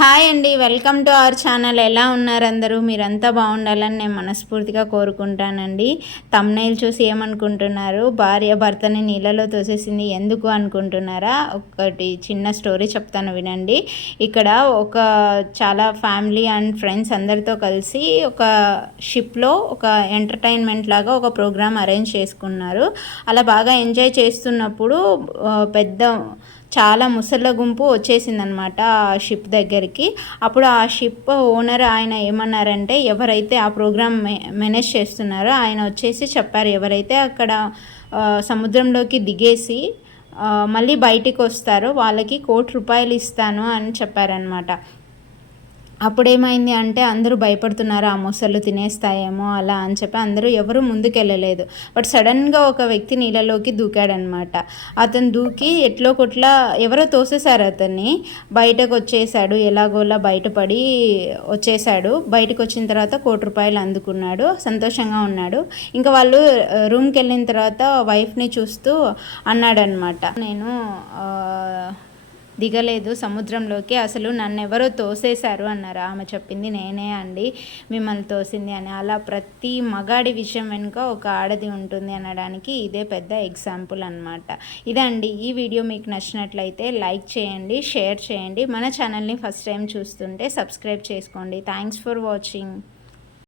Hi అండి welcome to our channel. ఎలా ఉన్నారు అందరూ? మీరంతా బాగుండాలని నేను మనస్ఫూర్తిగా కోరుకుంటానండి. తమ్నైల్ చూసి ఏమనుకుంటున్నారు? భార్య భర్తని నీళ్ళలో తోసేసింది ఎందుకు అనుకుంటున్నారా? ఒకటి చిన్న స్టోరీ చెప్తాను వినండి. ఇక్కడ ఒక చాలా ఫ్యామిలీ అండ్ ఫ్రెండ్స్ అందరితో కలిసి ఒక షిప్లో ఒక ఎంటర్టైన్మెంట్ లాగా ఒక ప్రోగ్రామ్ అరేంజ్ చేసుకున్నారు. అలా బాగా ఎంజాయ్ చేస్తున్నప్పుడు పెద్ద చాలా ముసళ్ళ గుంపు వచ్చేసిందనమాట ఆ షిప్ దగ్గరికి. అప్పుడు ఆ షిప్ ఓనర్ ఆయన ఏమన్నారంటే ఎవరైతే ఆ ప్రోగ్రామ్ మేనేజ్ చేస్తున్నారో ఆయన వచ్చేసి చెప్పారు ఎవరైతే అక్కడ సముద్రంలోకి దిగేసి మళ్ళీ బయటికి వస్తారో వాళ్ళకి కోటి రూపాయలు ఇస్తాను అని చెప్పారనమాట. అప్పుడేమైంది అంటే అందరూ భయపడుతున్నారు ఆ మొసళ్ళు తినేస్తాయేమో అలా అని చెప్పి అందరూ ఎవరు ముందుకెళ్ళలేదు. బట్ సడన్గా ఒక వ్యక్తి నీళ్ళలోకి దూకాడనమాట. అతను దూకి ఎట్లో కొట్లా ఎవరో తోసేశారు అతన్ని. బయటకు వచ్చేసాడు ఎలాగోలా బయటపడి వచ్చేసాడు. బయటకు వచ్చిన తర్వాత కోటి రూపాయలు అందుకున్నాడు సంతోషంగా ఉన్నాడు. ఇంకా వాళ్ళు రూమ్కి వెళ్ళిన తర్వాత వైఫ్ని చూస్తూ అన్నాడనమాట. నేను దిగలేదు సముద్రంలోకి. అసలు నన్ను ఎవరో తోసేశారు అన్నారు. ఆమె చెప్పింది నేనే అండి మిమ్మల్ని తోసింది అని. అలా ప్రతి మగాడి విషయం వెనుక ఒక ఆడది ఉంటుంది అనడానికి ఇదే పెద్ద ఎగ్జాంపుల్ అనమాట ఇదండి ఈ వీడియో మీకు నచ్చినట్లయితే లైక్ చేయండి షేర్ చేయండి. మన ఛానల్ని ఫస్ట్ టైం చూస్తుంటే సబ్స్క్రైబ్ చేసుకోండి. Thanks for watching.